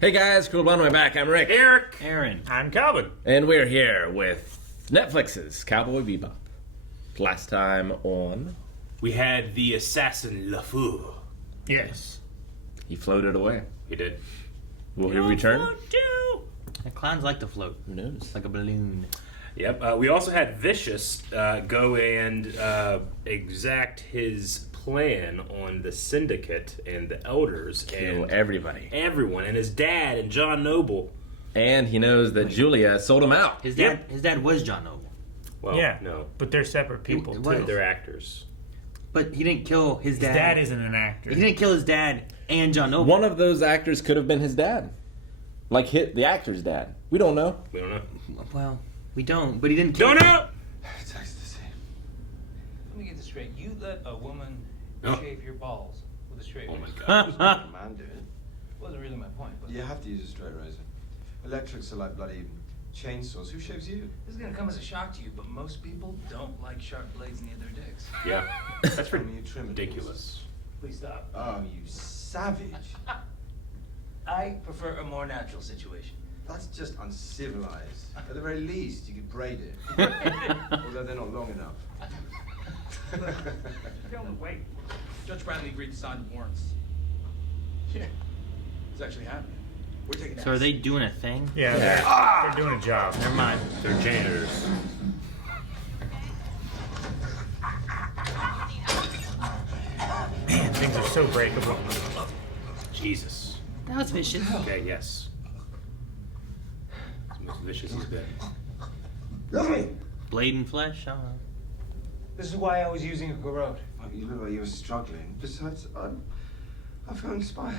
Hey guys, cool on my back. I'm Rick. Eric. Aaron. I'm Calvin. And we're here with Netflix's Cowboy Bebop. Last time on... We had the assassin LeFou. Yes. He floated away. He did. Will he return? The clowns like to float. Who knows? Like a balloon. Yep. We also had Vicious go and exact his plan on the Syndicate and the Elders. Kill and everybody. everyone. And his dad and John Noble. And he knows that Julia sold him out. His dad was John Noble. Well, Yeah, no. but they're separate people He too. was. They're actors. But he didn't kill his His dad. dad isn't an actor. He didn't kill his dad and John Noble. One of those actors could have been his dad. Like the actor's dad. We don't know. We don't know. Well, we don't. But he didn't kill Don't know! It's ecstasy. Let me get this straight. You let a woman No. shave your balls with a straight Oh my razor. god. What a man do it. Wasn't really my point, but You have to use a straight razor. Electrics are like bloody chainsaws. Who shaves you? this is gonna come as a shock to you, but most people don't like sharp blades near their dicks. Yeah. That's Trim you trim it. ridiculous. Please stop. Oh, you savage. I prefer a more natural situation. That's just uncivilized. At the very least, you could braid it. Although they're not long enough. Gentlemen, wait. Judge Bradley agreed to sign the warrants. Yeah. It's actually happening. We're taking So are they doing a thing? Yeah, they're doing a job. Never mind. They're janitors. Man, things are so breakable. Jesus. That was vicious. Okay, yes. It's the most vicious he's been. Blade and flesh? I don't know. This is why I was using a garrote. Well, you look like you were struggling. Besides, I feel inspired.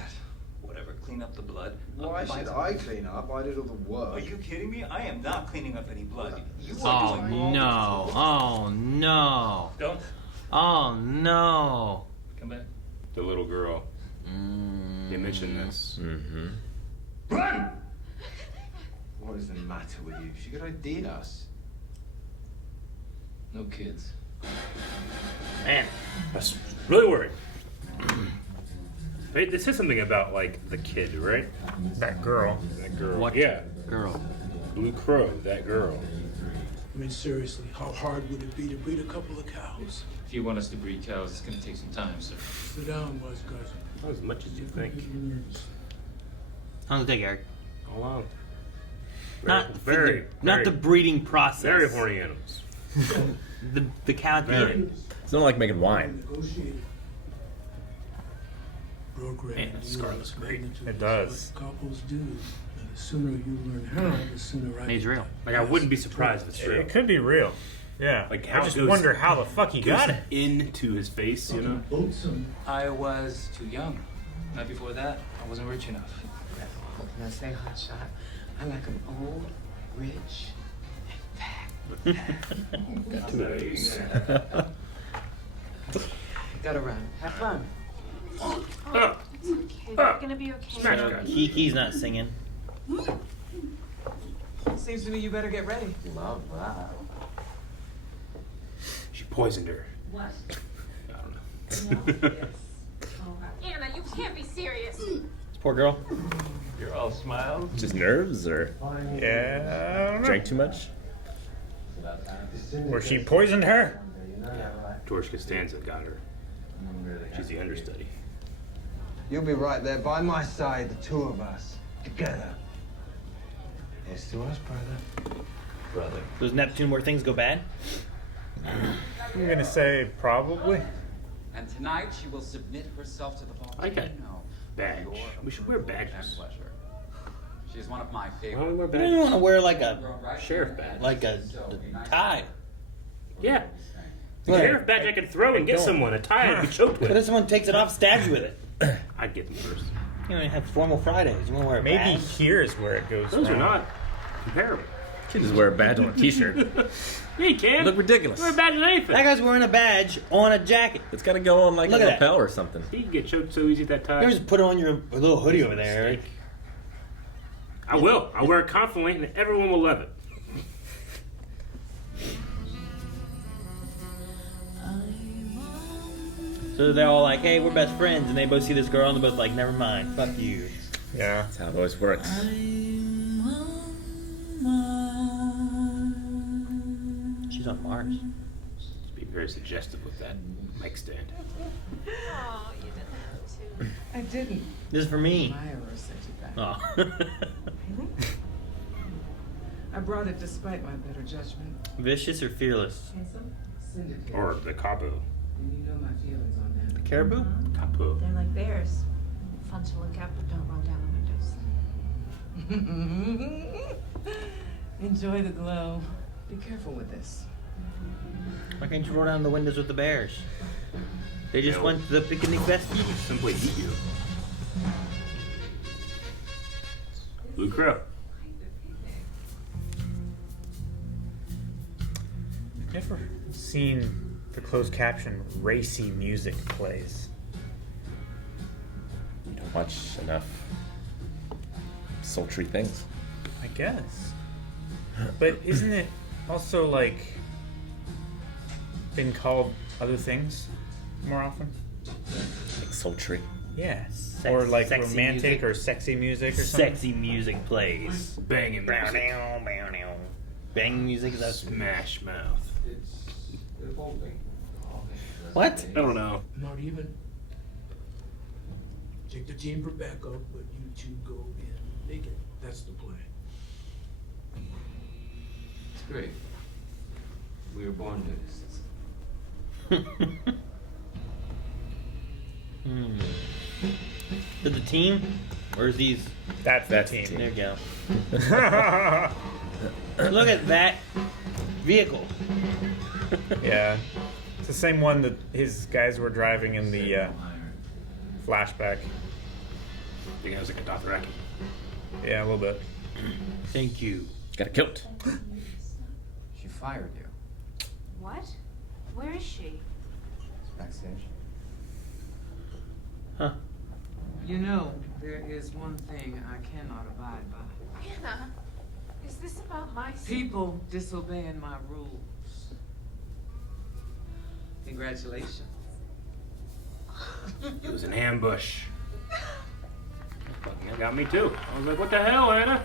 Whatever, clean up the blood. Why should I clean up? I did all the work. Are you kidding me? I am not cleaning up any blood. You Oh are doing all no. Oh no. Don't Oh no. come back. The little girl. They mentioned this. Mm-hmm. Run! What is the matter with you? She could ID us. No kids. Man, I was really worried. They said something about, like, the kid, right? That girl. That girl. What Yeah. girl? Blue Crow, that girl. I mean, seriously, how hard would it be to breed a couple of cows? If you want us to breed cows, it's gonna take some time, sir. Sit down, wise guys. Not as much as you think. How long does it take, Eric? How long? Not very, not the breeding process. very horny animals. The cow at the Very. end. It's not like making wine. Negotiated. Program. Man, that scar looks great. It does. What couples do. And the sooner you learn how, the sooner I It's real. Like, I wouldn't be surprised if it's true. It could be real. Yeah. Like, I how it just goes- wonder how the fuck he got it. into his face, you know? Boat some. I was too young. Night before that, I wasn't rich enough. Can I say hot shot? I like them old, rich, Nice. gotta run. Have fun. Ah, It's okay. We're gonna be okay. smash cut. Kiki's not singing. Seems to me you better get ready. Love that. She poisoned her. What? I don't know. Anna, you can't be serious. This poor girl. You're all smiles. Just nerves or Yeah, I don't know. drank too much? Or she poisoned her. George Costanza got her. She's the understudy. You'll be right there by my side, the two of us, together. Here's to us, brother. Does Neptune where things go bad? I'm gonna say probably. And tonight she will submit herself to the volcano. I got badge. We should wear badges. Pleasure. She is one of my Why don't we wear favorite. You don't want to wear like a Sheriff badge. like a tie. Yeah. The Right. sheriff badge I could throw and get someone. A tie I'd be choked But if with. someone takes it off, stabs you with it. I'd get them first. You don't even have formal Fridays. You want to wear a Maybe badge? here's where it goes Those are wrong. not comparable. Kid just wear a badge on a t-shirt. Yeah, you can. Look ridiculous. Wear a badge on anything. That guy's wearing a badge on a jacket. It's got to go on like Look a at that. lapel or something. He can get choked so easy with that tie. You just put it on your little hoodie over there, Eric. I will. I'll wear it confidently and everyone will love it. So they're all like, hey, we're best friends. And they both see this girl and they're both like, never mind. Fuck you. Yeah. That's how it always works. She's on Mars. Just be very suggestive with that mic stand. Oh, you didn't have to. I didn't. This is for me. Myra sent it back. Oh. I brought it despite my better judgment. Vicious or fearless? Syndicate. Or the Cabo. And you know my feelings on that. Caribou? Cabo. They're like bears. Fun to look at, but don't roll down the windows. Enjoy the glow. Be careful with this. Why can't you roll down the windows with the bears? They just went to the picnic festival. Simply eat you. Blue Crow. I've never seen the closed caption racy music plays. You don't watch enough sultry things. I guess. But isn't it also like been called other things more often? Like sultry. Yes. Or like sexy romantic music. or sexy music or something. Sexy music plays. Banging music. Bang music is that? Smash mouth. What? I don't know. Not even. Take the team for backup, but you two go in naked. That's the play. It's great. We were born to this. Did the team? Or is these? That's That's the the team. There you go. Look at that vehicle. Yeah. It's the same one that his guys were driving in the flashback. I think it was like a Dothraki. Yeah, a little bit. Thank you. Got a kilt. She fired you. What? Where is she? Backstage. Huh. You know, there is one thing I cannot abide by. Anna, is this about my People disobeying my rules. Congratulations. It was an ambush. Fucking got me too. I was like, what the hell, Anna?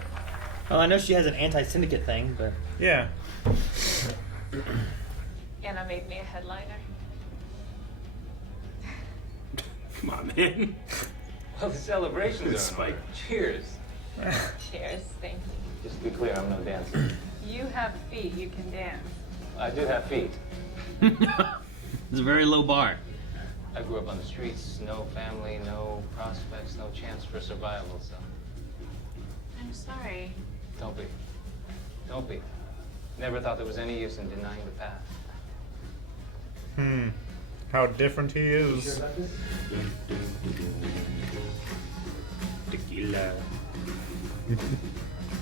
Oh, I know she has an anti-syndicate thing, but Yeah. Anna made me a headliner. Come on, man. Well, the celebrations Good are spike. on. Cheers. Cheers, thank you. Just to be clear, I'm no dancer. You have feet, you can dance. I do have feet. it's a very low bar. I grew up on the streets, no family, no prospects, no chance for survival, so I'm sorry. don't be. Don't be. Never thought there was any use in denying the past. How different he is. Tequila.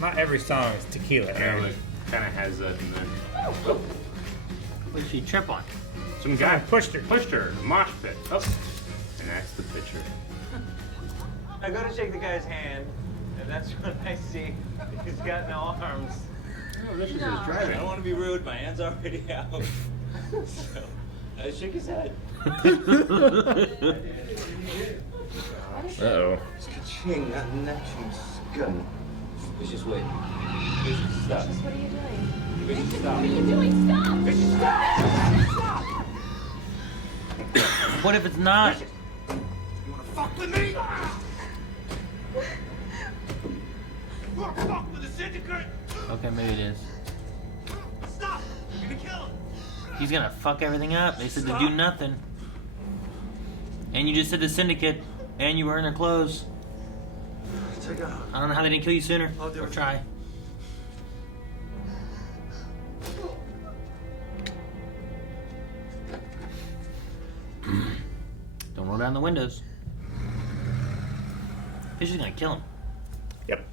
Not every song is tequila. Yeah, Aaron. like, kind of has that in there. What did she trip on? Some guy pushed her. Pushed her in a mosh pit. Oh. And that's the picture. I go to shake the guy's hand, and that's when I see he's got no arms. Oh, this is his I driving. don't want to be rude, my hand's already out. So I shook his head. Uh-oh. Ka-ching, that natural scum. Let's just wait. Stop. What are you doing? Richard, stop. What are you doing? Stop! Richard, stop! What if it's not? You wanna fuck with me? You wanna fuck with the Syndicate? Okay, maybe it is. Stop! You're gonna kill him! He's gonna fuck everything up. They said to do nothing. And you just said the Syndicate, and you were in their clothes. Take it out. I don't know how they didn't kill you sooner. I'll do Or it. try. Don't roll down the windows. He's just gonna kill him. Yep.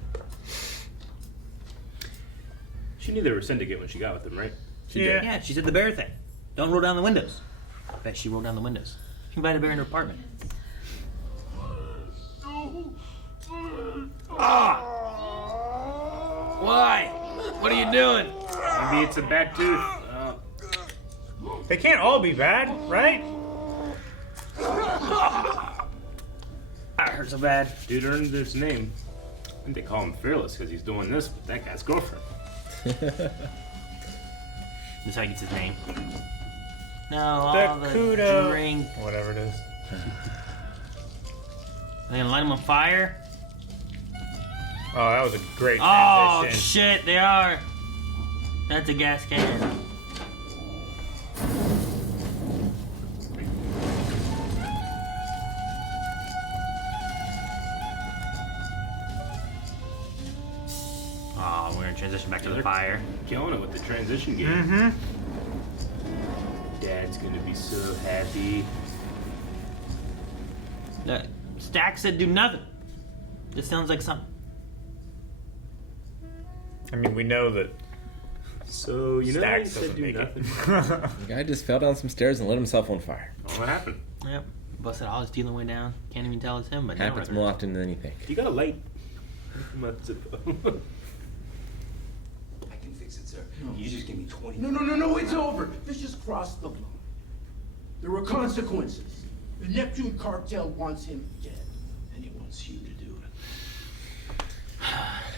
She knew they were Syndicate when she got with them, right? She did. Yeah, she said the bear thing. Don't roll down the windows. I bet she rolled down the windows. She invited a bear in her apartment. Why? What are you doing? Maybe it's a bad tooth. They can't all be bad, right? hurt so bad. Dude earned this name. I think they call him Fearless because he's doing this with that guy's girlfriend. That's how he gets his name. No, all the Kudo. drink. Whatever it is. Are they gonna light him on fire? Oh, that was a great Oh transition. shit, they are. That's a gas can. Oh, we're gonna transition back to the fire. Killing it with the transition game. Mm-hmm. Dad's gonna be so happy. The stack said do nothing. This sounds like something. I mean, we know that So, you know how he Stacks said doesn't do make nothing? it. The guy just fell down some stairs and lit himself on fire. Oh, what happened? Yep. Busted all his teeth on the way down. Can't even tell it's him, but Happens now more often than you think. You got a light. I can fix it, sir. You just give me 20 No, it's over. This just crossed the line. There were consequences. The Neptune cartel wants him dead, and he wants you to do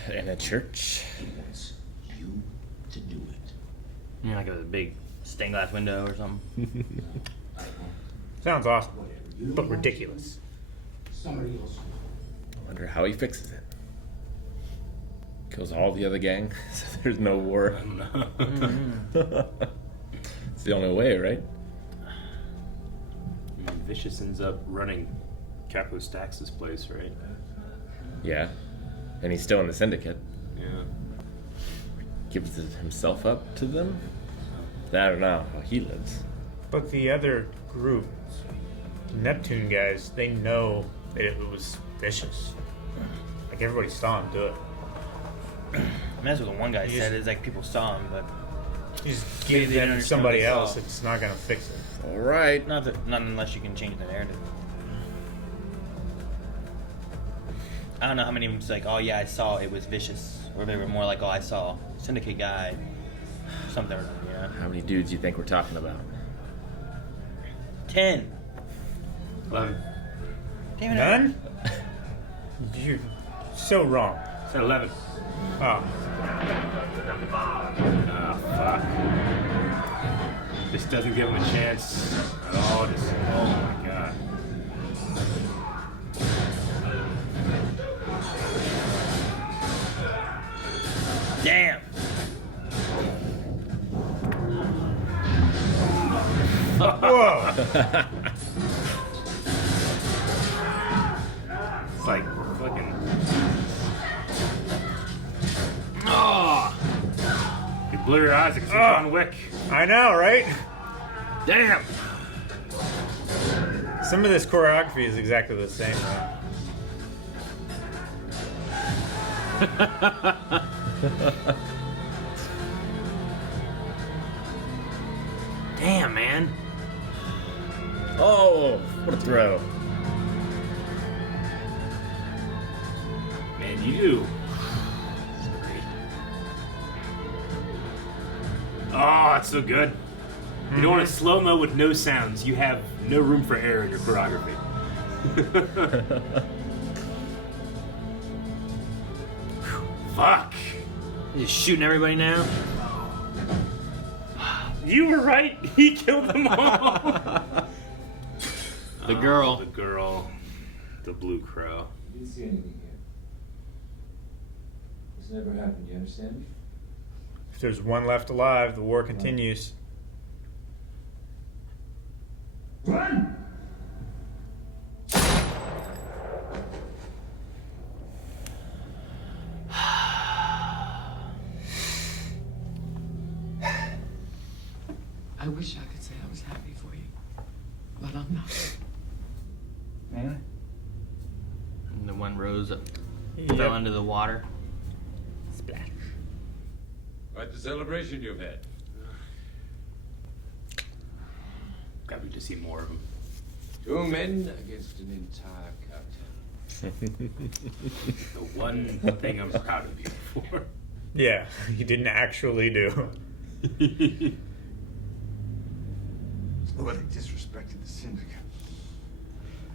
it. In a church. He wants you to do it. You know, like a big stained glass window or something. Sounds awesome, but ridiculous. Somebody else. I wonder how he fixes it. Kills all the other gang, so there's no war. I don't know. It's the only way, right? I mean, Vicious ends up running Capo Stax' place, right? Yeah. And he's still in the Syndicate. Yeah. Gives himself up to them? I don't know how he lives. But the other group, Neptune guys, they know that it was Vicious. Like, everybody saw him do it. I mean, that's what the one guy You said. just- Is like people saw him, but You just Maybe give they that don't to understand somebody what they else, saw. it's not gonna fix it. All right. not unless you can change the narrative. I don't know how many of them was like, oh yeah, I saw it was Vicious, or they were more like, oh, I saw Syndicate guy, something, you know. How many dudes you think we're talking about? 10. 11. Damn it. None? You're so wrong. Said 11. Oh. Oh, fuck. This doesn't give him a chance at all. Just, oh my god. Damn. Whoa! It's like fucking. Oh. You blew your eyes like John Wick. I know, right? Damn. Some of this choreography is exactly the same. Damn, man. Oh, what a throw. Man, you. Oh, it's so good. You know, in a slow mo with no sounds, you have no room for error in your choreography. Fuck. He's shooting everybody now. You were right. He killed them all. The girl. The girl. The blue crow. You didn't see anything here. This never happened, you understand me? If there's one left alive, the war continues. Run! I wish I could say I was happy for you, but I'm not. Man? And the one rose up, Yep. fell into the water. Splash. Quite the celebration you've had. Got me to see more of them. 2 men against an entire cartel. The one thing I'm proud of you for. Yeah, you didn't actually do. Well, they disrespected the Syndicate.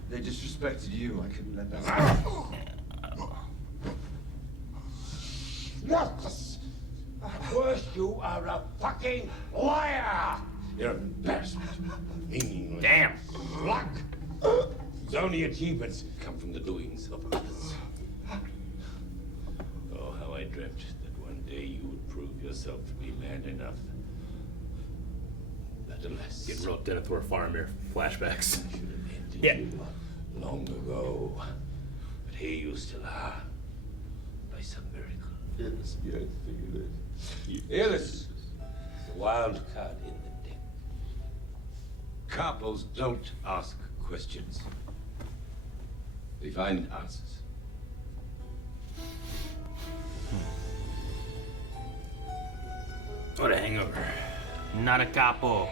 They disrespected you. I couldn't let that happen. Worthless! Worse, you are a fucking liar! You're an embarrassment. Meaningless. Damn. Luck. His only achievements come from the doings of others. Oh, how I dreamt that one day you would prove yourself to be man enough. But alas, Getting real Denethor Farmer flashbacks. Yeah. long ago. But here you still are. By some miracle. Yes, I figured it. Fearless. The wild card in the deck. Couples don't ask questions. They find answers. What a hangover. Not a capo.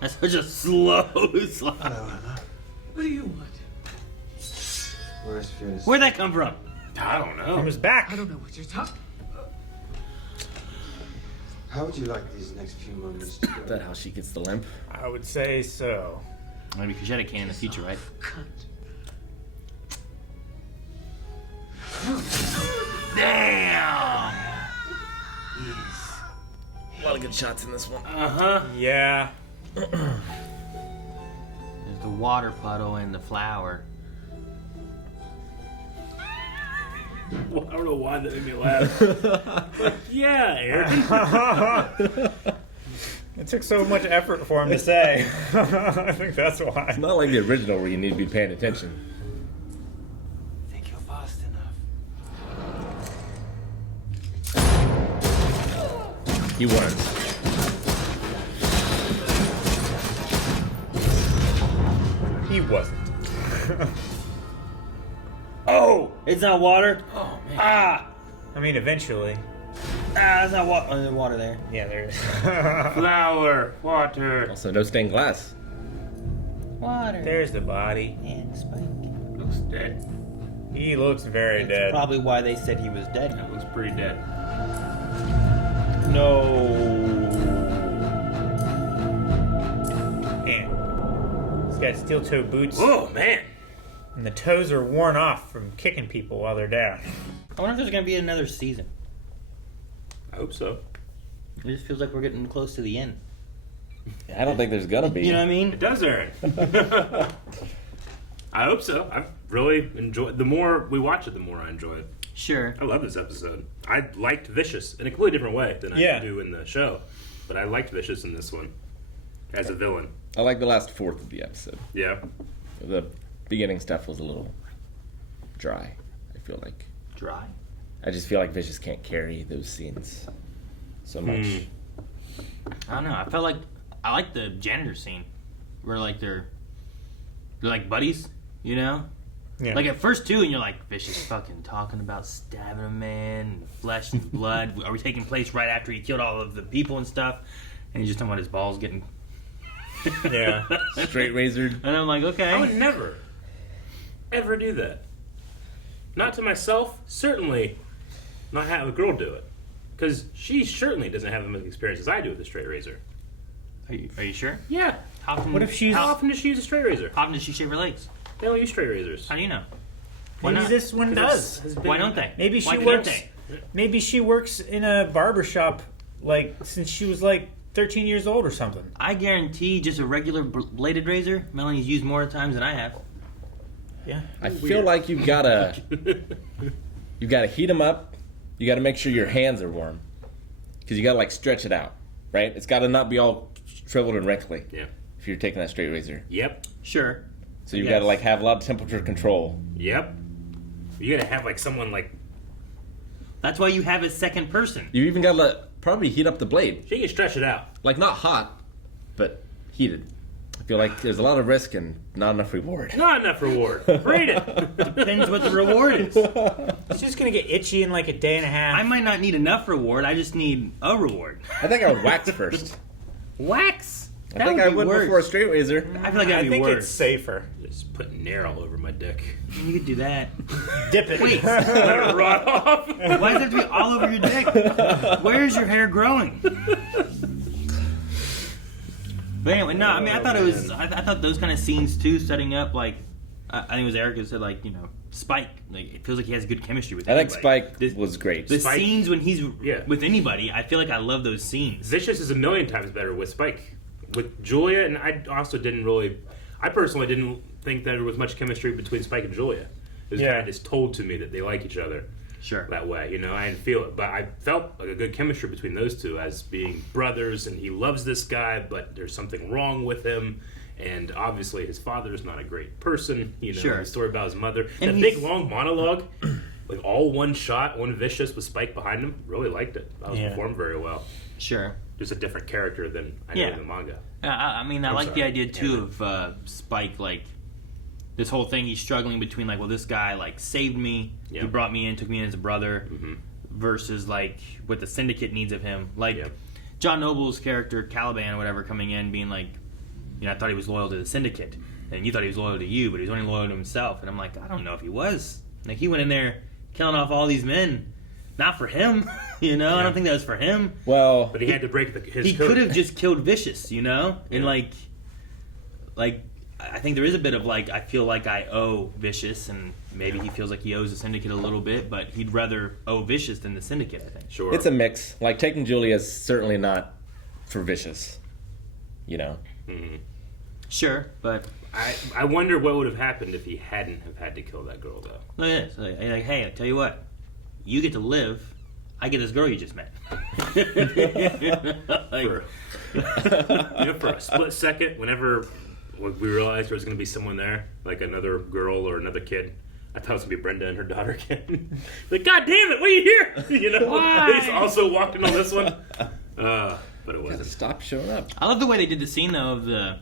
That's such a slow slide. What do you want? Where's Fearless? Where'd that come from? I don't know. From his back. I don't know what you're talking. How would you like these next few moments to Is go? that how she gets the limp? I would say so. Maybe because you had a can in the future, right? Damn! A lot of good shots in this one. Uh-huh. Yeah. There's the water puddle and the flower. Well, I don't know why that made me laugh. But yeah, Aaron. It took so much effort for him to say. I think that's why. It's not like the original where you need to be paying attention. Think you're fast enough. He won. He wasn't. Oh! It's not water? Oh, man. Ah! I mean, eventually. Ah, that's not water. Oh, there's water there. Yeah, there is. Flower, water. Also, no stained glass. Water. There's the body. And Spike. Looks dead. He looks very That's dead. probably why they said he was dead. That looks pretty dead. No. And he's got steel-toe boots. Oh, man. And the toes are worn off from kicking people while they're down. I wonder if there's going to be another season. I hope so. It just feels like we're getting close to the end. I don't think there's gonna be. You know what I mean? It does, Aaron. I hope so. I've really enjoyed. The more we watch it, the more I enjoy it. Sure. I love this episode. I liked Vicious in a completely different way than I do in the show, but I liked Vicious in this one as a villain. I like the last fourth of the episode. Yeah. The beginning stuff was a little dry, I feel like. Dry? I just feel like Vicious can't carry those scenes so much. I don't know. I felt like I like the janitor scene where like they're like buddies, you know? Yeah. Like at first too, and you're like, Vicious fucking talking about stabbing a man, and flesh and blood. Are we taking place right after he killed all of the people and stuff? And he's just talking about his balls getting Yeah. Straight razored. And I'm like, okay. I would never, ever do that. Not to myself, certainly not have a girl do it. Because she certainly doesn't have as much experience as I do with a straight razor. Are you sure? Yeah. How often, What if she's- How often does she use a straight razor? How often does she shave her legs? They don't use straight razors. How do you know? Why Maybe not? this one does. Why don't they? Maybe Why she can't works. they? Maybe she works in a barber shop, like since she was like 13 years old or something. I guarantee just a regular bladed razor, Melanie's used more times than I have. Yeah. I feel like you've gotta heat them up. You gotta make sure your hands are warm, because you gotta like stretch it out, right? It's gotta not be all shriveled and wrinkly. Yeah. If you're taking that straight razor. Yep. Sure. So you Yes. gotta like have a lot of temperature control. Yep. You gotta have like someone like. That's why you have a second person. You even gotta probably heat up the blade. She can stretch it out. Like not hot, but heated. I feel like there's a lot of risk and not enough reward. Not enough reward. Rate it. Depends what the reward is. It's just gonna get itchy in like a day and a half. I might not need enough reward. I just need a reward. I think I would wax first. Wax? I think I would before a straight razor. I feel like that'd be worse. It's safer. Just put nair all over my dick. You could do that. Dip it. Wait. Let it rot off. Why does it have to be all over your dick? Where's your hair growing? But anyway, no, I mean, I thought it was. I thought those kind of scenes too, setting up like. I think it was Eric who said like, you know, Spike. Like it feels like he has good chemistry with. I think anybody. Spike was great. The Spike, scenes when he's with anybody, I feel like I love those scenes. Vicious is a million times better with Spike. With Julia, and I also didn't really. I personally didn't think that there was much chemistry between Spike and Julia. It was kind of just told to me that they like each other. Sure. That way, you know, I didn't feel it, but I felt like a good chemistry between those two as being brothers, and he loves this guy, but there's something wrong with him, and obviously his father's not a great person. You know, Sure. the story about his mother, And that big long monologue, like all one shot, one Vicious with Spike behind him. Really liked it. That was performed very well. Sure. Just a different character than I know in the manga. I mean, I like the idea too of Spike, like this whole thing. He's struggling between like, well, this guy like saved me, he brought me in, took me in as a brother, versus like what the Syndicate needs of him. Like John Noble's character Caliban, or whatever, coming in being like, you know, I thought he was loyal to the Syndicate, and you thought he was loyal to you, but he was only loyal to himself. And I'm like, I don't know if he was. Like he went in there killing off all these men, not for him. You know, I don't think that was for him. Well, but he had to break his He code. could have just killed Vicious, you know? And like I think there is a bit of like, I feel like I owe Vicious, and maybe he feels like he owes the Syndicate a little bit, but he'd rather owe Vicious than the Syndicate, I think. Sure. It's a mix. Like taking Julia is certainly not for Vicious. You know. Sure, but I wonder what would have happened if he hadn't have had to kill that girl, though. look at this. Like, hey, I tell you what, you get to live. I get this girl you just met. For a split second, whenever we realized there was going to be someone there, like another girl or another kid, I thought it was going to be Brenda and her daughter again. Like, God damn it, why are you here? You know, Why? he's also walked in on this one. But it wasn't. Stop showing up. I love the way they did the scene though of the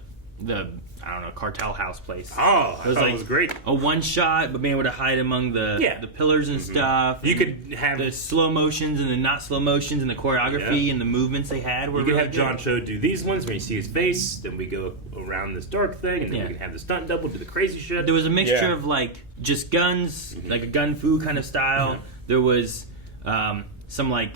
I don't know, cartel house place. Oh, I thought it was great. A one shot, but being able to hide among the pillars and stuff. You could have the slow motions and the not slow motions and the choreography and the movements they had were You could really have good. John Cho do these ones when you see his face, then we go around this dark thing, and then we can have the stunt double do the crazy shit. There was a mixture of like just guns, like a gun fu kind of style. There was some like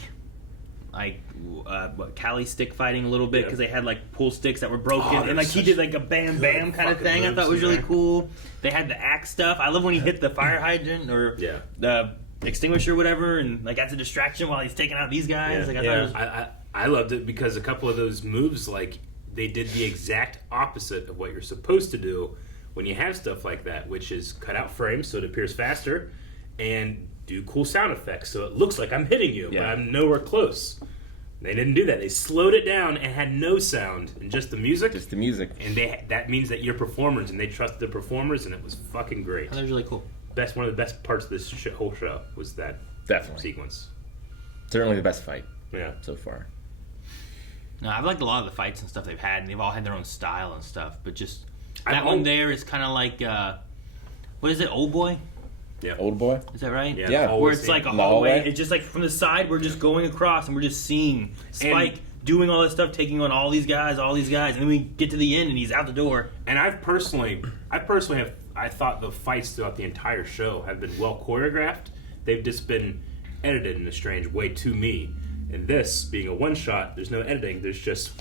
Cali stick fighting a little bit because they had like pool sticks that were broken, and like he did like a bam bam kind of thing. I thought was really cool. They had the axe stuff. I love when he hit the fire hydrant or the extinguisher or whatever, and like that's a distraction while he's taking out these guys. Like I thought it was, I loved it because a couple of those moves, like they did the exact opposite of what you're supposed to do when you have stuff like that, which is cut out frames so it appears faster and do cool sound effects so it looks like I'm hitting you, but I'm nowhere close. They didn't do that. They slowed it down and had no sound and just the music. Just the music. And that means that you're performers, and they trusted the performers, and it was fucking great. that was really cool. One of the best parts of this whole show was that sequence. Certainly the best fight. Yeah. So far. No, I've liked a lot of the fights and stuff they've had, and they've all had their own style and stuff. But just that one there is kind of like what is it, Old Boy? Yeah. Old Boy? Is that right? Yeah. Where it's like a hallway. It's just like from the side, we're just going across and we're just seeing Spike doing all this stuff, taking on all these guys, and then we get to the end and he's out the door. And I thought the fights throughout the entire show have been well choreographed. They've just been edited in a strange way to me. And this, being a one-shot, there's no editing. There's just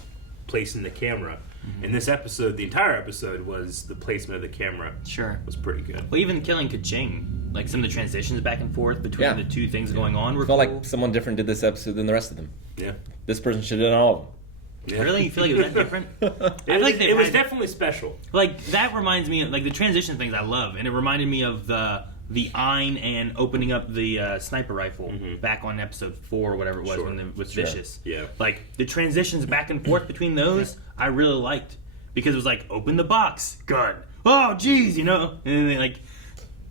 placing the camera. In this episode, the entire episode was the placement of the camera. Sure. Was pretty good. Well, even killing Ka-Ching, like some of the transitions back and forth between the two things going on were I felt cool. like someone different did this episode than the rest of them. Yeah. This person should have done all of them. Yeah. Really? You feel like it was that different? It was definitely special. Like, that reminds me of, like, the transition things I love, and it reminded me of the Ein and opening up the sniper rifle back on episode 4 or whatever it was when it was Vicious. Yeah. Like, the transitions back and forth between those, I really liked. Because it was like, open the box, gun. Oh, geez, you know? And then they, like,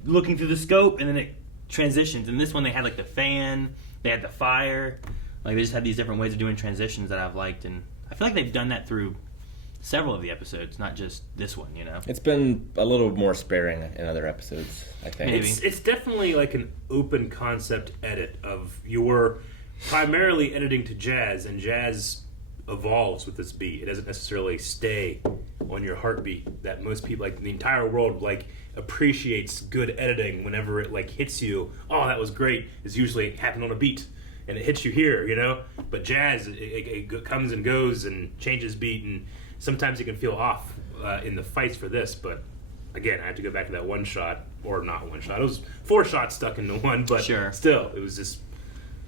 looking through the scope, and then it transitions. And this one, they had, like, the fan, they had the fire. Like, they just had these different ways of doing transitions that I've liked. And I feel like they've done that through several of the episodes, not just this one, you know? It's been a little more sparing in other episodes, I think. Maybe. It's definitely like an open concept edit of you're primarily editing to Jazz, and Jazz evolves with this beat. It doesn't necessarily stay on your heartbeat. That most people, like the entire world, like appreciates good editing whenever it like hits you. Oh, that was great. It's usually happened on a beat, and it hits you here, you know. But jazz, it comes and goes and changes beat, and sometimes it can feel off in the fights for this. But again, I have to go back to that one shot, or not one shot. It was 4 shots stuck into one, but still, it was just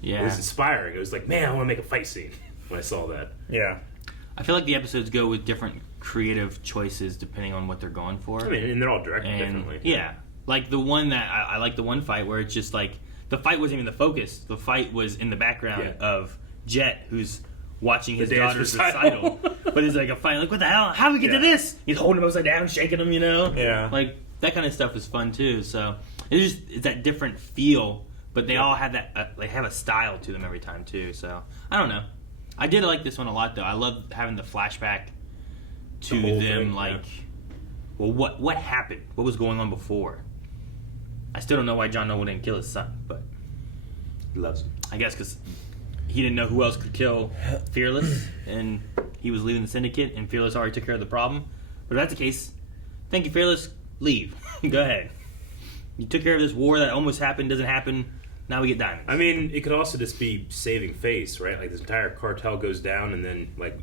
it was inspiring. It was like, man, I want to make a fight scene when I saw that. Yeah. I feel like the episodes go with different creative choices depending on what they're going for. I mean, and they're all directed differently. Yeah. Like the one that I like the one fight where it's just like the fight wasn't even the focus. The fight was in the background of Jet, who's watching his daughter's recital. But it's like a fight. Like, what the hell? How do we get to this? He's holding him upside down, shaking him, you know? Yeah. Like, that kind of stuff is fun too. So it's that different feel, but they all have that, they have a style to them every time too. So I don't know. I did like this one a lot though. I love having the flashback to them, well, what happened? What was going on before? I still don't know why John Noble didn't kill his son, but he loves him. I guess because he didn't know who else could kill Fearless, and he was leaving the Syndicate, and Fearless already took care of the problem. But if that's the case, thank you, Fearless. Leave. Go ahead. You took care of this war that almost happened, doesn't happen. Now we get diamonds. I mean, it could also just be saving face, right? Like this entire cartel goes down, and then like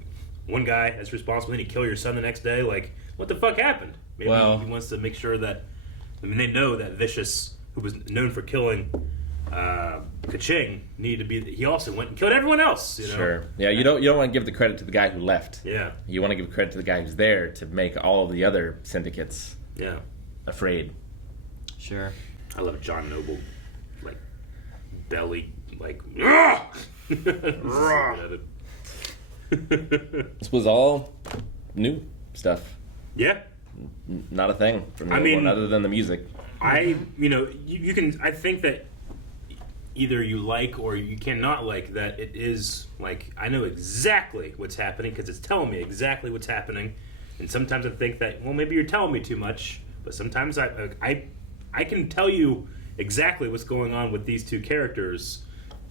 one guy that's responsible, then he kill your son the next day. Like, what the fuck happened? Maybe he wants to make sure that. I mean, they know that Vicious, who was known for killing Kaching, needed to be. He also went and killed everyone else. You know? Sure. Yeah, you don't want to give the credit to the guy who left. Yeah. You want to give credit to the guy who's there to make all of the other syndicates. Yeah. Afraid. Sure. I love John Noble, like belly, like. This was all new stuff. Yeah. Not a thing from me. I mean, other than the music. You can. I think that either you like or you cannot like that. It is like I know exactly what's happening because it's telling me exactly what's happening. And sometimes I think that maybe you're telling me too much. But sometimes I can tell you exactly what's going on with these two characters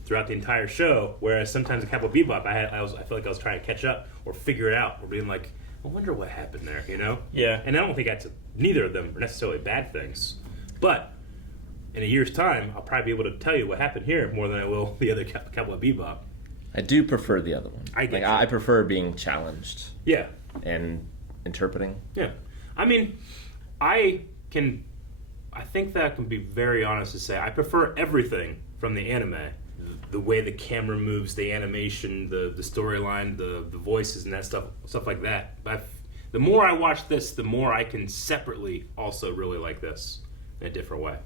throughout the entire show. Whereas sometimes in Cowboy Bebop, I feel like I was trying to catch up or figure it out or being like, I wonder what happened there, you know? Yeah. And I don't think neither of them are necessarily bad things. But in a year's time, I'll probably be able to tell you what happened here more than I will the other Cowboy Bebop. I do prefer the other one. I prefer being challenged. Yeah. And interpreting. Yeah. I mean, I think that I can be very honest to say I prefer everything from the anime. The way the camera moves, the animation, the storyline, the voices and that stuff like that. But the more I watch this, the more I can separately also really like this in a different way.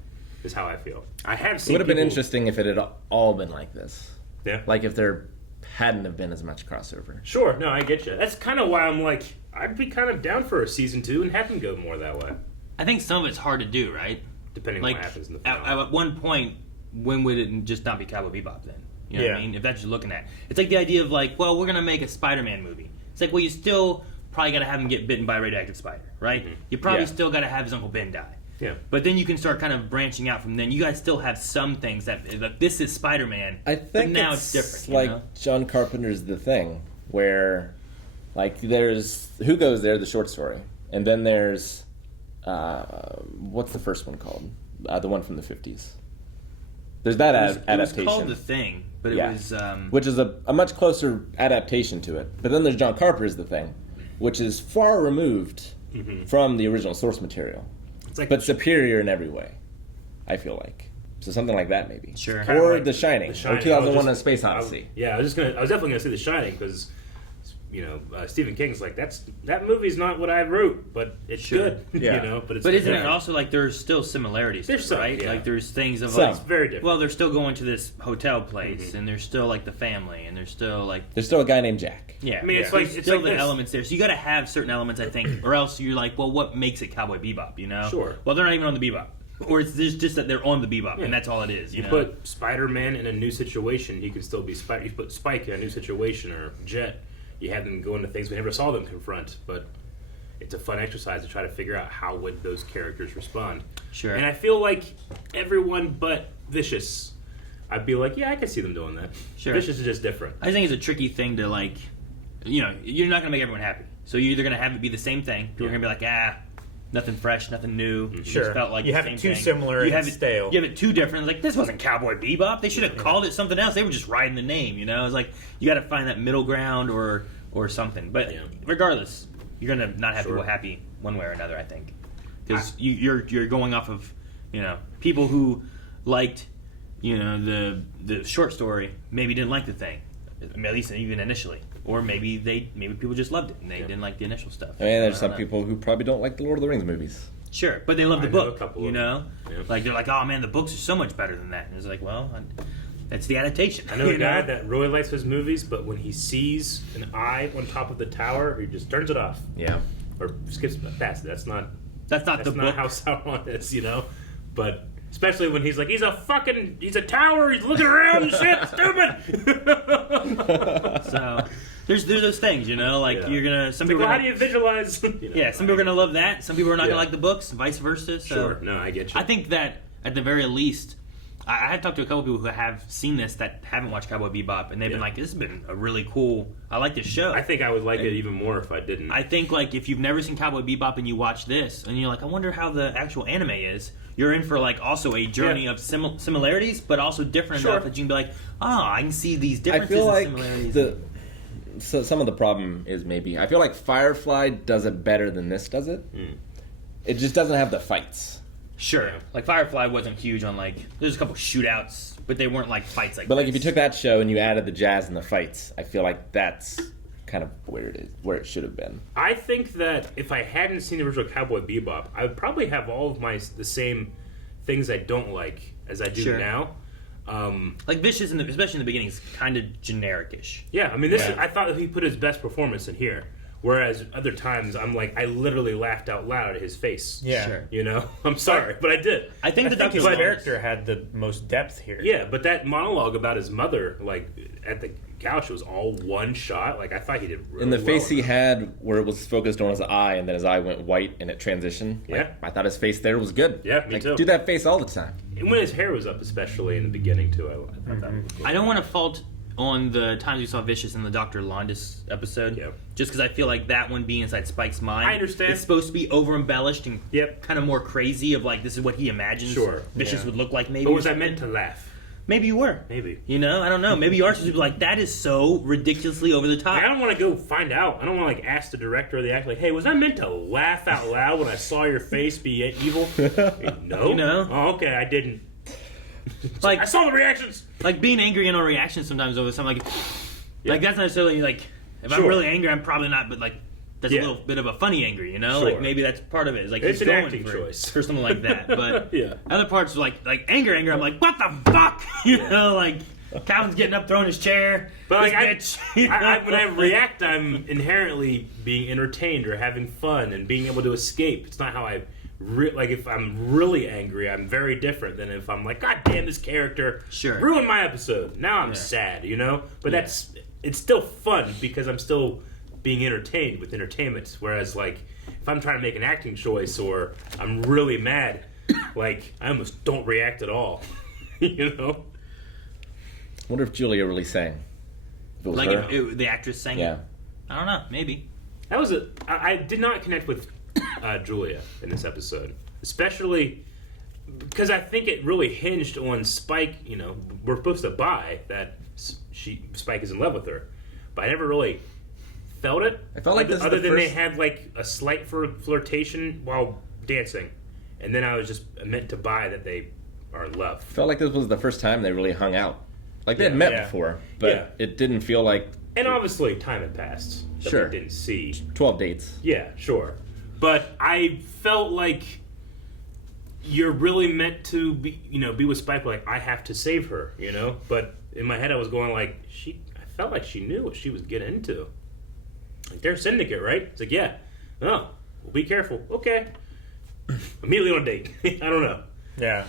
Is how I feel. I have seen. It would have been interesting if it had all been like this. Yeah. Like if there hadn't have been as much crossover. Sure. No, I get you. That's kind of why I'm like, I'd be kind of down for a season 2 and have them go more that way. I think some of it's hard to do, right? Depending on what happens in the film. At one point, when would it just not be Cowboy Bebop then? You know what I mean? If that's what you're looking at. It's like the idea of like, well, we're going to make a Spider-Man movie. It's like, well, you still probably got to have him get bitten by a radioactive spider, right? Mm-hmm. You probably still got to have his Uncle Ben die. Yeah. But then you can start kind of branching out from then. You guys still have some things that this is Spider-Man. I think now it's different. Like John Carpenter's The Thing, where like there's Who Goes There, the short story, and then there's what's the first one called? The one from the 50s. There's that adaptation. It was called The Thing, but it was which is a much closer adaptation to it. But then there's John Carpenter's The Thing, which is far removed from the original source material. Like but superior in every way, I feel like. So something like that, maybe. Sure. Or like The Shining. Or 2001: A Space Odyssey. I was definitely gonna say The Shining because, Stephen King's like that movie's not what I wrote, but it's good. Yeah. But isn't it also like there's still similarities? There's some, right? Yeah. Like there's things of it's very different. Well, they're still going to this hotel place, and there's still like the family, and there's still like a guy named Jack. Yeah, I mean, it's like still the elements there. So you got to have certain elements, I think, or else you're like, well, what makes it Cowboy Bebop? You know? Sure. Well, they're not even on the Bebop, or it's just that they're on the Bebop, and that's all it is. You know? Put Spider-Man in a new situation, he could still be Spider. You put Spike in a new situation, or Jet. You have them go into things we never saw them confront, but it's a fun exercise to try to figure out how would those characters respond. Sure. And I feel like everyone but Vicious, I'd be like, yeah, I can see them doing that. Sure. Vicious is just different. I think it's a tricky thing to like you're not going to make everyone happy. So you're either going to have it be the same thing. People are going to be like, nothing fresh, nothing new. Sure. It just felt like you the have same it too thing. similar You and have it stale. You have it too different. Like, this wasn't Cowboy Bebop. They should have called it something else. They were just riding the name, It's like, you got to find that middle ground or something. But regardless, you're going to not have people happy one way or another, I think. Because you're going off of, people who liked, the short story maybe didn't like the thing. At least even initially. Or maybe people just loved it and they didn't like the initial stuff. I mean, there's some people who probably don't like the Lord of the Rings movies. Sure, but they love the book, Yeah. Like, they're like, oh man, the books are so much better than that. And it's like, well, that's the adaptation. I know a guy that really likes his movies, but when he sees an eye on top of the tower, he just turns it off. Yeah. Or skips past it. That's not the book. how Sauron is, But especially when he's like, he's a tower, he's looking around and shit, stupid. So there's those things, like you're gonna. Some people. How do you visualize? Some people are gonna love that. Some people are not gonna like the books, vice versa. So sure, no, I get you. I think that at the very least, I have talked to a couple people who have seen this that haven't watched Cowboy Bebop, and they've been like, "This has been a really cool. I like this show." I think I would like it even more if I didn't. I think like if you've never seen Cowboy Bebop and you watch this, and you're like, "I wonder how the actual anime is." You're in for like also a journey of similarities, but also different enough that you can be like, "Oh, I can see these differences I feel like and similarities." So some of the problem is maybe I feel like Firefly does it better than this does it. It just doesn't have the fights. Sure, like Firefly wasn't huge on there's a couple shootouts, but they weren't like fights like. But like if you took that show and you added the jazz and the fights, I feel like that's kind of where it should have been. I think that if I hadn't seen the original Cowboy Bebop, I would probably have all of the same things I don't like as I do now. Like Vicious, especially in the beginning, is kind of generic-ish. Yeah, I mean, I thought that he put his best performance in here. Whereas other times, I'm like, I literally laughed out loud at his face. Yeah. Sure. I'm sorry, but I did. I think his character had the most depth here. Yeah, but that monologue about his mother, at the couch, was all one shot. I thought he did really And the face well he had where it was focused on his eye and then his eye went white and it transitioned. I thought his face there was good. Yeah, me too. Do that face all the time. And when his hair was up, especially in the beginning, too, I thought that was cool. I don't want to fault on the times we saw Vicious in the Dr. Landis episode. Just because I feel like that one being inside Spike's mind. I understand. It's supposed to be over-embellished and kind of more crazy of this is what he imagines Vicious would look like maybe. But was I meant to laugh? Maybe you were. Maybe. I don't know. Maybe you are supposed to be like, that is so ridiculously over the top. I don't want to go find out. I don't want to ask the director or the actor, hey, was I meant to laugh out loud when I saw your face be evil? No. Oh, okay, I didn't. I saw the reactions. Like being angry in our reactions sometimes over something like that's not necessarily if I'm really angry, I'm probably not, but that's a little bit of a funny angry, Like maybe that's part of it. It's an acting choice for something like that. But other parts like anger, I'm like, what the fuck, Calvin's getting up, throwing his chair. But when I react, I'm inherently being entertained or having fun and being able to escape. It's not how I. If I'm really angry, I'm very different than if I'm like, God damn, this character ruined my episode. Now I'm sad, But it's still fun because I'm still being entertained with entertainment. Whereas, if I'm trying to make an acting choice or I'm really mad, I almost don't react at all. I wonder if Julia really sang. If it was her. If the actress sang it? I don't know. Maybe. I did not connect with Julia in this episode, especially because I think it really hinged on Spike. We're supposed to buy that Spike is in love with her, but I never really felt it. I felt like this other is than they had a slight flirtation while dancing, and then I was just meant to buy that they are in love. I felt like this was the first time they really hung out. They had met before, but it didn't feel like. And obviously, time had passed. That we didn't see 12 dates. Yeah, sure. But I felt like you're really meant to be with Spike. I have to save her, But in my head, I was going I felt like she knew what she was getting into. They're Syndicate, right? It's yeah. Oh, well, be careful. Okay. Immediately on a date. I don't know. Yeah.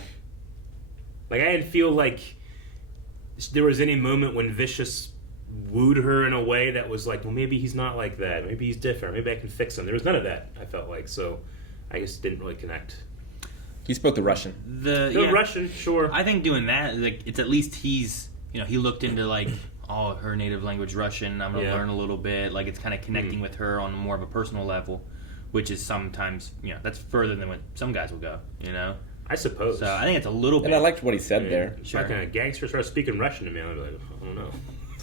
I didn't feel like there was any moment when Vicious wooed her in a way that was well, maybe he's not like that. Maybe he's different. Maybe I can fix him. There was none of that, I felt like. So I just didn't really connect. He spoke the Russian. The Russian, sure. I think doing that, it's at least he's, he looked into all her native language Russian. I'm gonna learn a little bit. Like it's kind of connecting with her on more of a personal level, which is sometimes that's further than what some guys will go. I suppose. So I think it's a little bit. And I liked what he said there. Sure. Like a gangster starts speaking Russian to me, I'm like, I don't know.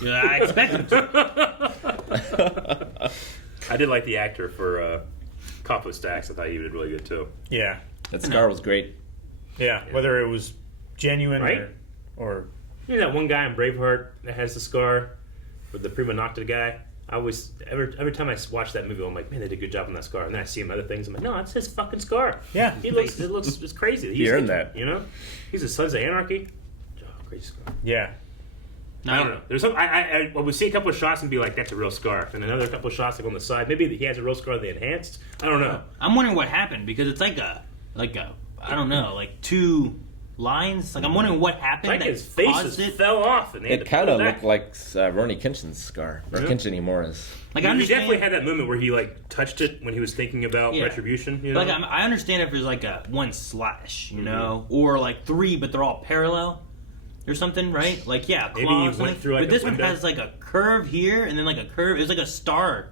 Yeah, I expect him to. I did like the actor for Capo Stacks. I thought he did really good too. Yeah. That scar was great. Yeah, whether it was genuine right? or that one guy in Braveheart that has the scar with the prima nocta guy. I always every time I watch that movie, I'm like, man, they did a good job on that scar. And then I see him other things. I'm like, no, it's his fucking scar. Yeah, it's crazy. He earned that. He's a Sons of Anarchy. Oh, great scar. Yeah. I don't know. There's some. I would see a couple of shots and be like, "That's a real scar," and another couple of shots like on the side. Maybe he has a real scar they enhanced. I don't know. I'm wondering what happened because it's like a I don't know, like two lines. Like I'm wondering what happened. Like that his face just fell off, and it kind of looked like Ronnie Kinchin's scar or Kinchin Imura's. Like he definitely had that moment where he like touched it when he was thinking about retribution. Like I understand if there's like a one slash, or like three, but they're all parallel. Or something, right? Like, maybe he went through like but this one has like a curve here, and then like a curve. It was like a star,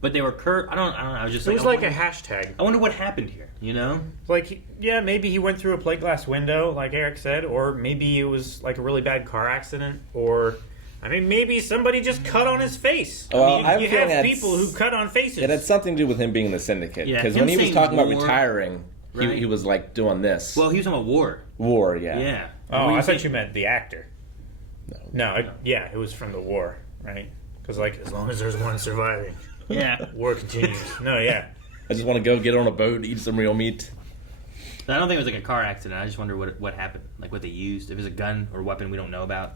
but they were curved. I don't know. I was just. It was like a hashtag. I wonder what happened here. Like, maybe he went through a plate glass window, like Eric said, or maybe it was like a really bad car accident, or maybe somebody just cut on his face. Well, you have people who cut on faces. It had something to do with him being in the Syndicate, because when he was talking about retiring, he was like doing this. Well, he was on a war. War, yeah. Yeah. Oh, I thought you meant the actor. No, it was from the war, right? Because, like, as long as there's one surviving, war continues. No, yeah. I just want to go get on a boat, eat some real meat. I don't think it was like a car accident. I just wonder what happened, like what they used. If it's a gun or weapon we don't know about,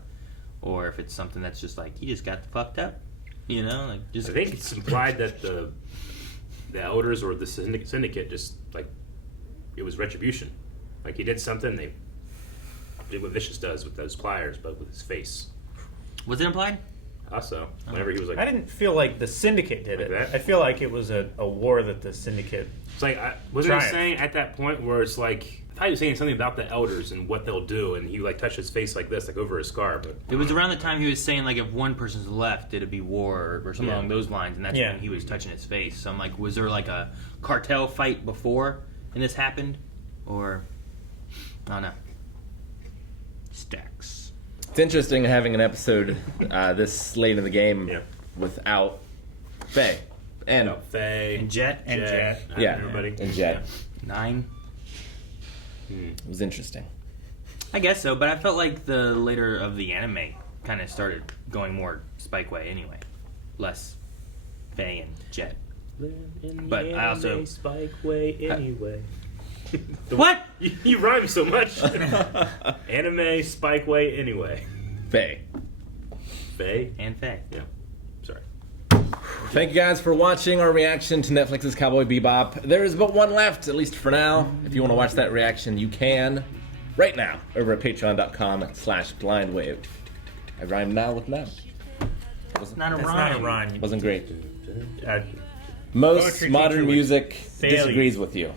or if it's something that's just like he just got fucked up, like just. I think it's implied that the elders or the syndicate just like it was retribution, like he did something they. Did what Vicious does with those pliers, but with his face. Was it implied? Also, whenever he was like, I didn't feel like the Syndicate did it. I feel like it was a war that the Syndicate. It's like wasn't he saying at that point where it's like I thought he was saying something about the elders and what they'll do, and he like touched his face like this, like over his scar. But it was around the time he was saying like if one person's left, it'd be war or something along those lines, and that's when he was touching his face. So I'm like, was there like a cartel fight before and this happened, or I don't know. Stacks. It's interesting having an episode this late in the game without Faye and Faye and Jet everybody and Jet 9. It was interesting. I guess so, but I felt like the later of the anime kind of started going more Spike way anyway, less Faye and Jet. But I also Spike way anyway. What? You rhyme so much. Anime, Spike way, anyway. Faye. Faye? And Faye. Yeah. Sorry. Thank you guys for watching our reaction to Netflix's Cowboy Bebop. There is but one left, at least for now. If you want to watch that reaction, you can right now over at patreon.com/blindwave. I rhymed now with now. That's not a rhyme. Wasn't great. Most modern music disagrees with you.